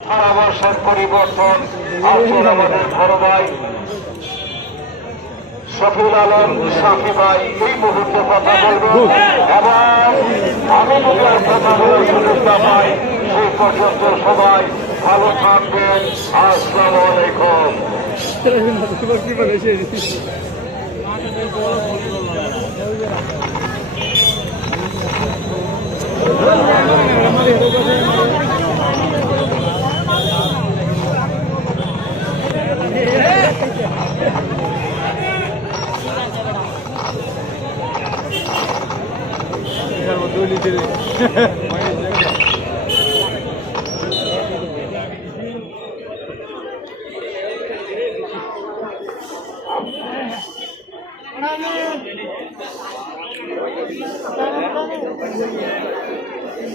সারাবর্ষের পরিবর্তন আসুন আমাদের বড় ভাই শফিউল আলম সাফি ভাই এই মুহূর্তে কথা বলবেন এবং আমি যদি আর কথা বলার সুযোগ না পাই সেই পর্যন্ত সবাই ভালো থাকবেন। আসসালামু আলাইকুম।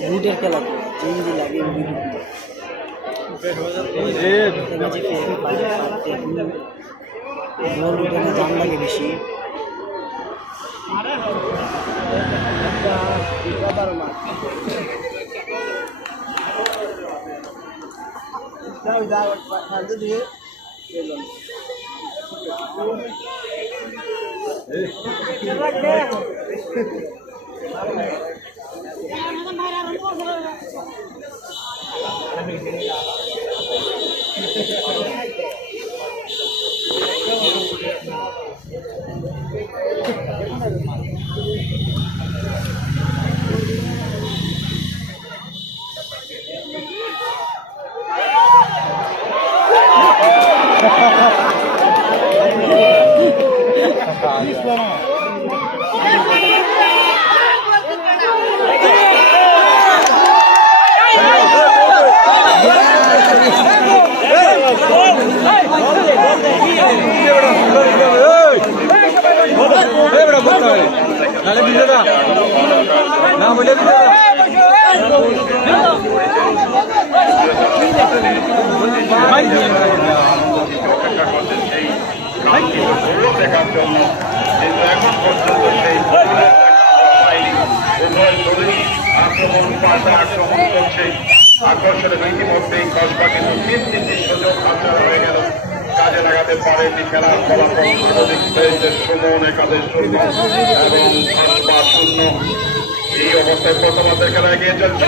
বুটের খেলা চেঞ্জ লাগে বল উঠে দাম লাগে বেশি। দেখার জন্য কিন্তু এখন পর্যন্ত সেই আক্রমণ পাল্টা আক্রমণ করছে। আকর্ষণের ইতিমধ্যেই কসবা কিন্তু তিনটি সুযোগ হাতছাড়া হয়ে গেল, কাজে লাগাতে পারেনি। খেলার ফলাফল সর্বাধিক হয়েছে সুমন একাদশ শূন্য এবং কসবা শূন্য। এই অবস্থায় প্রথমার্ধের খেলা এগিয়ে চলছে।